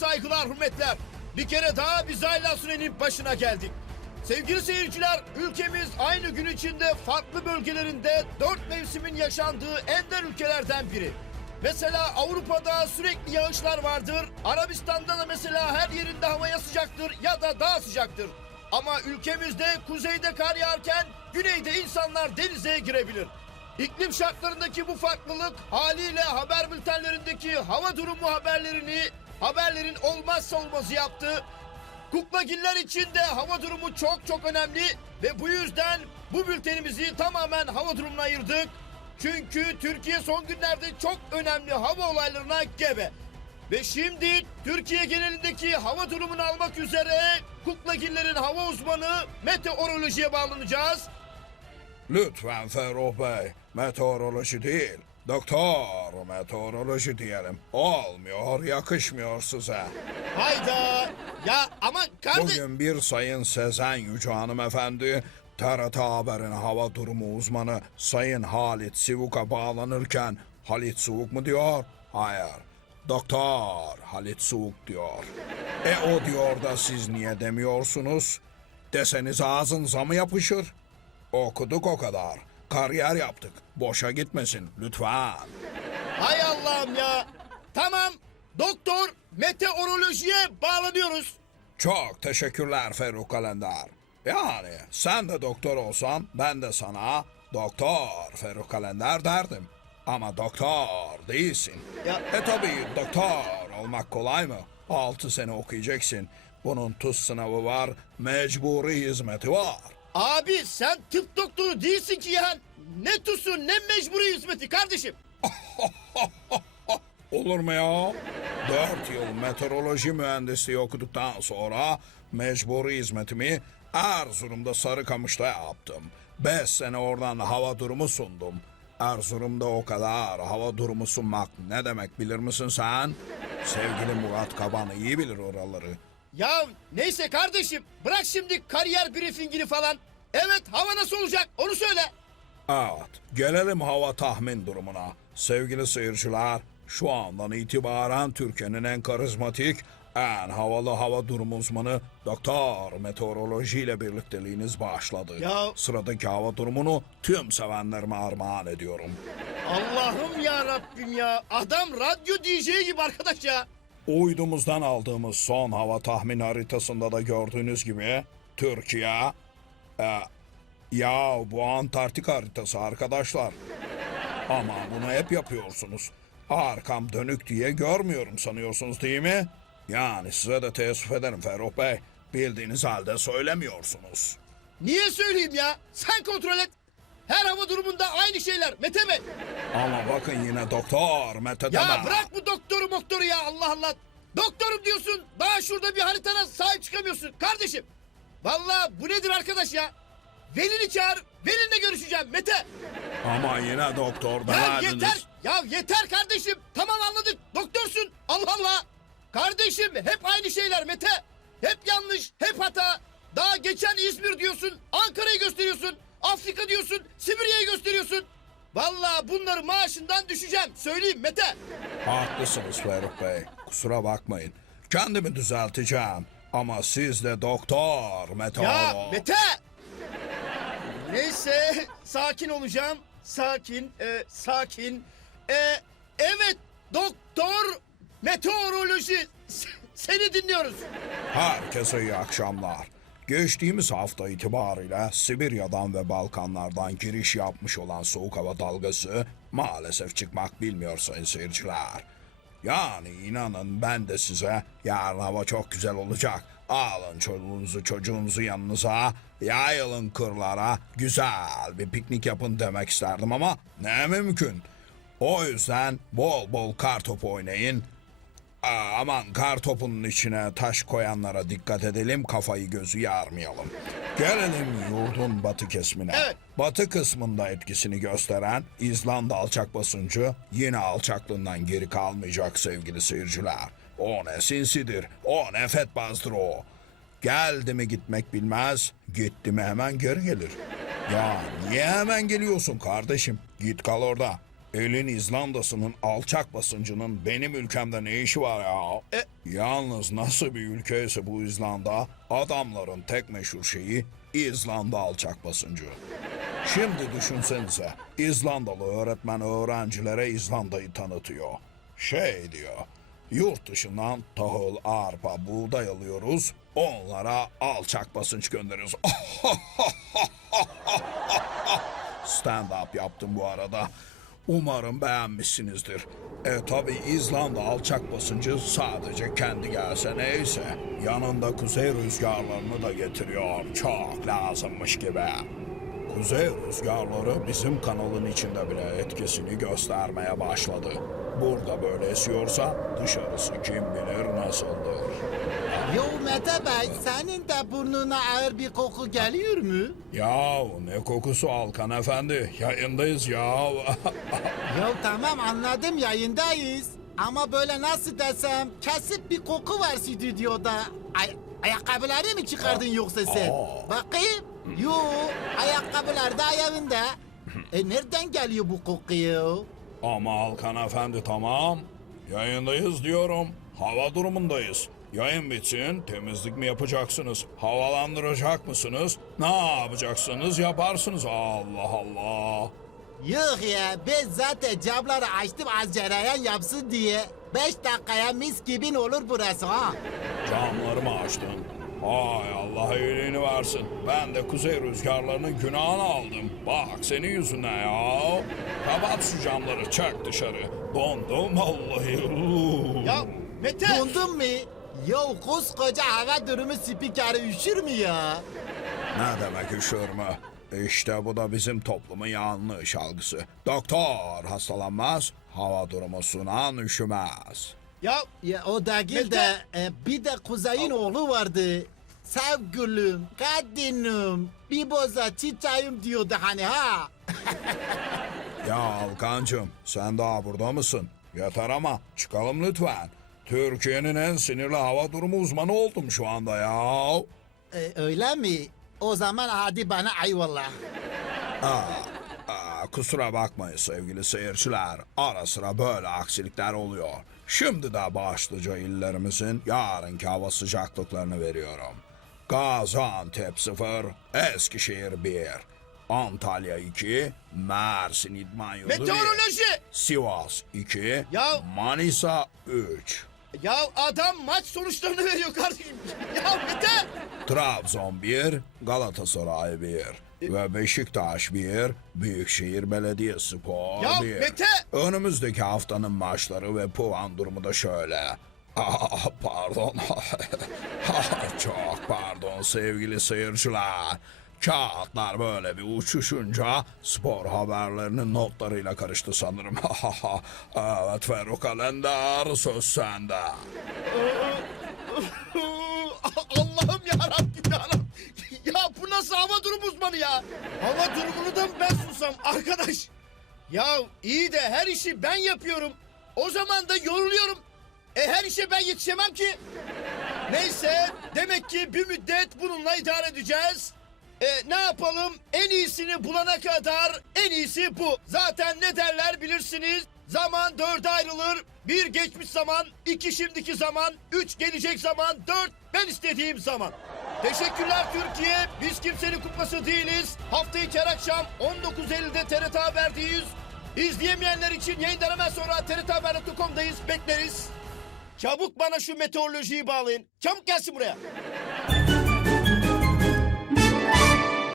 saygılar, hürmetler. Bir kere daha biz Ayla Süren'in başına geldik. Sevgili seyirciler, ülkemiz aynı gün içinde farklı bölgelerinde dört mevsimin yaşandığı ender ülkelerden biri. Mesela Avrupa'da sürekli yağışlar vardır. Arabistan'da da mesela her yerinde havaya sıcaktır ya da daha sıcaktır. Ama ülkemizde kuzeyde kar yağarken güneyde insanlar denize girebilir. İklim şartlarındaki bu farklılık haliyle haber bültenlerindeki hava durumu haberlerini haberlerin olmazsa olmazı yaptı. Kuklagiller için de hava durumu çok çok önemli ve bu yüzden bu bültenimizi tamamen hava durumuna ayırdık. Çünkü Türkiye son günlerde çok önemli hava olaylarına gebe. Ve şimdi Türkiye genelindeki hava durumunu almak üzere Kuklagillerin hava uzmanı meteorolojiye bağlanacağız. Lütfen Ferruh Bey, meteoroloji değil, doktor meteoroloji diyelim. Olmuyor, yakışmıyor size. Hayda! Ya ama kardeş... Bugün bir sayın Sezen Yüce hanımefendi, TRT Haber'in hava durumu uzmanı Sayın Halit Sivuk'a bağlanırken Halit Sivuk mu diyor? Hayır. Doktor Halit Sivuk diyor. E o diyor da siz niye demiyorsunuz? Deseniz ağzınıza mı yapışır? Okuduk o kadar. Kariyer yaptık. Boşa gitmesin lütfen. Hay Allah'ım ya! Tamam, doktor meteorolojiye bağlanıyoruz. Çok teşekkürler Ferruh Kalender. Yani sen de doktor olsan ben de sana doktor Ferruh Kalender derdim. Ama doktor değilsin. Ya- E tabii doktor olmak kolay mı? Altı sene okuyacaksın. Bunun tuz sınavı var, mecburi hizmeti var. Abi sen tıp doktoru değilsin ki ya. Ne tusun ne mecburi hizmeti kardeşim. Olur mu ya? Dört yıl meteoroloji mühendisliği okuduktan sonra mecburi hizmetimi Erzurum'da Sarıkamış'ta yaptım. Beş sene oradan hava durumu sundum. Erzurum'da o kadar hava durumu sunmak ne demek bilir misin sen? Sevgili Murat Kaban iyi bilir oraları. Ya neyse kardeşim bırak şimdi kariyer briefingini falan. Evet hava nasıl olacak onu söyle. Evet, gelelim hava tahmin durumuna. Sevgili seyirciler, şu andan itibaren Türkiye'nin en karizmatik, en havalı hava durumu uzmanı Doktor Meteoroloji ile birlikteliğiniz başladı. Ya- Sıradaki hava durumunu tüm sevenlerime armağan ediyorum. Allah'ım ya Rabbim ya. Adam radyo DJ gibi arkadaş ya. Uydumuzdan aldığımız son hava tahmin haritasında da gördüğünüz gibi Türkiye... ya bu Antarktik haritası arkadaşlar. Ama bunu hep yapıyorsunuz. Arkam dönük diye görmüyorum sanıyorsunuz değil mi? Yani size de teessüf ederim Ferruh Bey. Bildiğiniz halde söylemiyorsunuz. Niye söyleyeyim ya? Sen kontrol et. Her hava durumunda aynı şeyler Mete Bey. Ama bakın yine doktor Mete Ya deme. bırak bu doktoru moktoru ya Allah Allah. Doktorum diyorsun daha şurada bir haritana sahip çıkamıyorsun kardeşim. Vallahi bu nedir arkadaş ya? Velini çağır, velinle görüşeceğim Mete. Ama yine doktor Ya demediniz. yeter, ya yeter kardeşim. Tamam anladık, doktorsun. Allah Allah. Kardeşim hep aynı şeyler Mete. Hep yanlış, hep hata. Daha geçen İzmir diyorsun, Ankara'yı gösteriyorsun. Afrika diyorsun, Sibirya'yı gösteriyorsun. Vallahi bunları maaşından düşeceğim. Söyleyeyim Mete. Haklısınız Ferruh Bey. Kusura bakmayın. Kendimi düzelteceğim. Ama siz de doktor, meteorolog. Ya Mete! Neyse sakin olacağım. Sakin, e, sakin. E, evet doktor meteoroloji S- seni dinliyoruz. Herkese iyi akşamlar. Geçtiğimiz hafta itibariyle Sibirya'dan ve Balkanlardan giriş yapmış olan soğuk hava dalgası maalesef çıkmak bilmiyor sayın seyirciler. Yani inanın ben de size yarın hava çok güzel olacak. Alın çoluğunuzu çocuğunuzu yanınıza, yayılın kırlara, güzel bir piknik yapın demek isterdim ama ne mümkün. O yüzden bol bol kar topu oynayın, Aa, aman kar topunun içine taş koyanlara dikkat edelim kafayı gözü yarmayalım. Gelelim yurdun batı kesimine. Evet. Batı kısmında etkisini gösteren İzlanda alçak basıncı yine alçaklığından geri kalmayacak sevgili seyirciler. O ne sinsidir, o ne fetbazdır o. Geldi mi gitmek bilmez, gitti mi hemen geri gelir. Ya niye hemen geliyorsun kardeşim? Git kal orada. Elin İzlanda'sının alçak basıncının benim ülkemde ne işi var ya? E- Yalnız nasıl bir ülkeyse bu İzlanda, adamların tek meşhur şeyi İzlanda alçak basıncı. Şimdi düşünsenize, İzlandalı öğretmen öğrencilere İzlanda'yı tanıtıyor. Şey diyor, yurt dışından tahıl, arpa, buğday alıyoruz, onlara alçak basınç gönderiyoruz. Stand-up yaptım bu arada. Umarım beğenmişsinizdir. E tabi İzlanda alçak basıncı sadece kendi gelse neyse. Yanında kuzey rüzgarlarını da getiriyor. Çok lazımmış gibi. Kuzey rüzgarları bizim kanalın içinde bile etkisini göstermeye başladı. Burada böyle esiyorsa dışarısı kim bilir nasıldır. Yo Mete Bey senin de burnuna ağır bir koku geliyor mu? Yahu ne kokusu Alkan Efendi yayındayız ya. Yo tamam anladım yayındayız. Ama böyle nasıl desem kesip bir koku var stüdyoda. Ay, ayakkabıları mı çıkardın yoksa sen? Aa. Bakayım. Yo ayakkabılar da ayağında. E nereden geliyor bu koku ya? Ama Alkan Efendi tamam. Yayındayız diyorum. Hava durumundayız. Yayın bitsin, temizlik mi yapacaksınız? Havalandıracak mısınız? Ne yapacaksınız? Yaparsınız. Allah Allah. Yok ya ben zaten camları açtım az cereyan yapsın diye. Beş dakikaya mis gibi olur burası ha. Camları mı açtın? Hay Allah iyiliğini versin. Ben de kuzey rüzgarlarının günahını aldım. Bak senin yüzünden ya. Kapat şu camları çak dışarı. Dondum vallahi. Ya Mete! Dondun mu? Yo koskoca hava durumu spikeri üşür mü ya? Ne demek üşür mü? İşte bu da bizim toplumun yanlış algısı. Doktor hastalanmaz, hava durumu sunan üşümez. Ya Ya o değil de e, bir de kuzeyin oğlu vardı. Sevgilim, kadınım, bir boza çiçeğim diyordu hani ha. Ya Alkancım sen daha burada mısın? Yeter ama çıkalım lütfen. Türkiye'nin en sinirli hava durumu uzmanı oldum şu anda ya. E, öyle mi? O zaman hadi bana eyvallah. Aa, kusura bakmayın sevgili seyirciler. Ara sıra böyle aksilikler oluyor. Şimdi de başlıca illerimizin yarınki hava sıcaklıklarını veriyorum. Gaziantep 0, Eskişehir 1, Antalya 2, Mersin İdman Yurdu 1, meteoroloji! Sivas 2, Ya- Manisa 3, Ya adam maç sonuçlarını veriyor kardeşim. Ya Mete! Trabzon 1, Galatasaray 1 ve Beşiktaş 1, Büyükşehir Belediyespor Ya 1. Mete! Önümüzdeki haftanın maçları ve puan durumu da şöyle. Ah, pardon. Çok pardon sevgili seyirciler. Kağıtlar böyle bir uçuşunca spor haberlerinin notlarıyla karıştı sanırım. evet Ferruh Kalender söz sende. Uzmanı ya? Hava durumunu da mı ben sunsam arkadaş? Ya iyi de her işi ben yapıyorum. O zaman da yoruluyorum. E her işe ben yetişemem ki. Neyse demek ki bir müddet bununla idare edeceğiz. E, ne yapalım? En iyisini bulana kadar en iyisi bu. Zaten ne derler bilirsiniz. Zaman dörde ayrılır. Bir geçmiş zaman, iki şimdiki zaman, üç gelecek zaman, dört ben istediğim zaman. Teşekkürler Türkiye. Biz kimsenin kupası değiliz. Hafta içi her akşam 19.50'de TRT Haber'deyiz. İzleyemeyenler için yayından hemen sonra trthaber.com'dayız. Bekleriz. Çabuk bana şu meteorolojiyi bağlayın. Çabuk gelsin buraya.